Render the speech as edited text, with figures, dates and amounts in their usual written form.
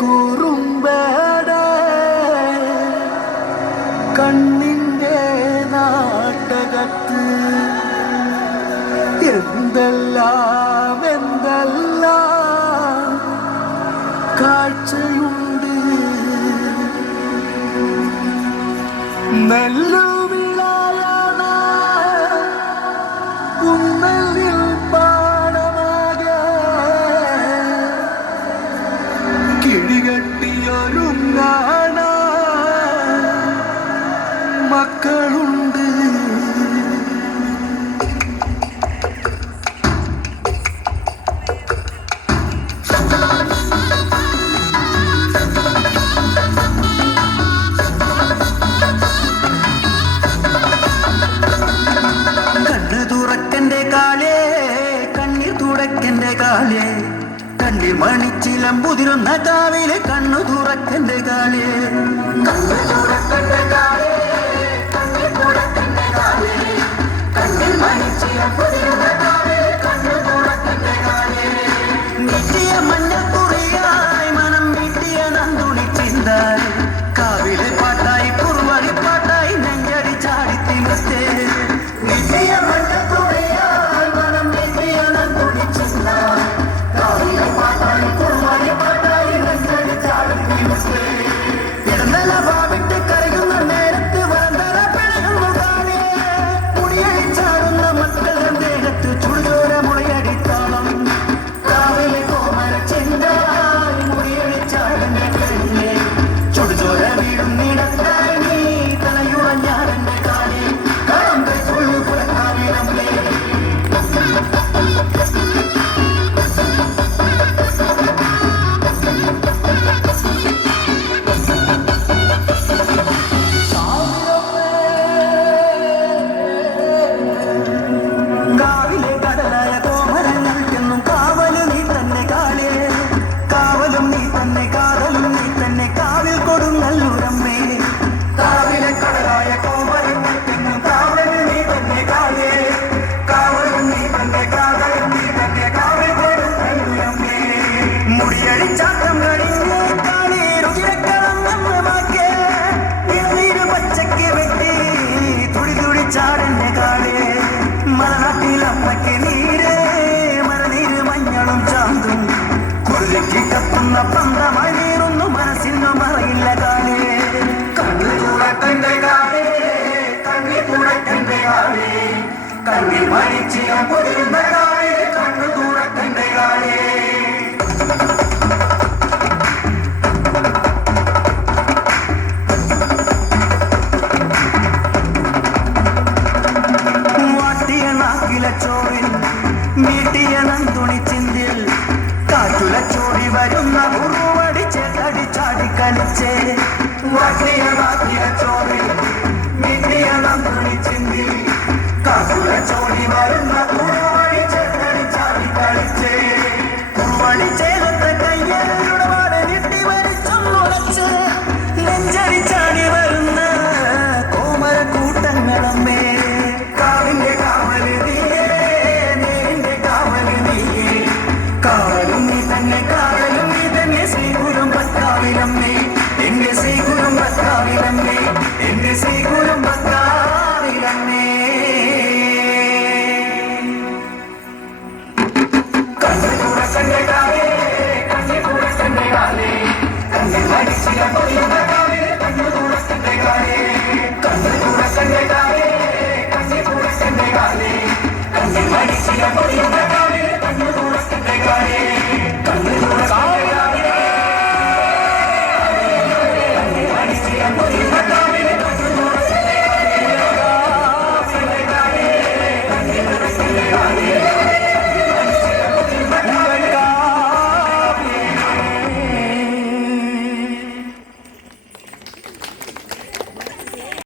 കുറുമ്പേട കണ്ണിൻ്റെ നാട്ടകത്ത് എന്തെല്ലാം കാഴ്ചയുണ്ട്. നെല്ലുവിളായാണ് പുന്നലിൽ പാടമാകെ കിഴികെട്ടിയൊരുങ്ങാണ മക്കളുണ്ട്. കണ്ണിൽ മണിച്ചിലമ്പുതിരുന്ന കാവിലെ കണ്ണു തുറക്കന്റെ കാലേ, കണ്ണു തുറക്കന്റെ കാലേ, കണ്ണിൽ തുറക്കന്റെ കാലേ, കണ്ണിൽ മണിച്ചിലമ്പുതിരുന്ന കാവിലെ കണ്ണു തുറക്കന്റെ കാലേ. നീട്ടിയ മഞ്ഞക്കുറിയായി മനം നീട്ടിയ നന്ദുണി ചിന്തായി കാവിലെ പാട്ടായി കുറുവഴി പാട്ടായി നെഞ്ചടി ചാടി തിമത്തേ. നീട്ടിയ മഞ്ഞക്കുറിയായി മനം നീട്ടിയ നന്ദുണി ചിന്തായി വിട്ട് കരയുന്ന നേരത്ത് വരന്തര പിഴയുന്നു കാലേ. മുടിയടിച്ചാടുന്ന മക്കളുടെ ദേഹത്ത് ചുടുചോര മുളയടിത്താളം കാവിലെ കോമര ചിന്തായി മുടിയടിച്ചാടുന്ന കണ്ണിലെ ചുടുചോര വീടും നീടത്തായി നീ തലയുറഞ്ഞാടന്റെ കാലേ കടമ്പെ പുള്ളു പുലക്കാവിടമ്പേ. മുടിയടിച്ചാട്ടം കഴിഞ്ഞ് രുചിരക്കണം നമ്മമാക്കേ ഇളനീര് പച്ചക്ക് വെട്ടി തുടി തുടിച്ചാടന്റെ കാലേ. മലനാട്ടിലമ്മയ്ക്ക് നീര് മരനീര് മഞ്ഞളും ചാന്തും കുരുക്കി കത്തുന്ന പന്തമായി നീറുന്നു മനസ്സിനു മറയില്ല കാലേ. കണ്ണു തുറക്കന്റെ കാലേ, കണ്ണി തുറക്കന്റെ കാലേ, കണ്ണിൽ മരിച്ചിയം പൊതിരുന്ന കാലേ, കണ്ണു തുറക്കന്റെ കാലേ. ചോറിൽ നീട്ടിയ നന്ദുണി ചിന്തിൽ കാറ്റുലച്ചോടി വരുന്ന ഉറുവടി ചേട്ടടി ചാടി കളിച്ചേ. ചോറിൽ നീട്ടിയ നന്ദുണി ചിന്തിൽ കാറ്റുലച്ചോടി വരുന്ന ഉറുവടി ചേട്ടടി ചാടി കളിച്ചേ. ഉറുവടി ചേലത്തെ കയ്യലുടപാട് നീട്ടി വരിച്ചുറച്ച് നെഞ്ചടി ചാടി വരുന്ന കോമര കൂട്ടങ്ങളമ്മേ. കാവിന്റെ കാവല് കാവലും നീ തന്നെ, കാവലും നീ തന്നെ, ശ്രീകുരും ഭക്താവിലമ്മേ, എന്റെ ശ്രീകുരും ഭക്താവിലമ്മേ, എന്റെ ശ്രീകുരും ഭക്താവിലമ്മേ. കണ്ണു തുറക്കന്റെ കാലേ, കണ്ണു തുറക്കന്റെ കാലേ, കണ്ണിൽ മരിച്ചില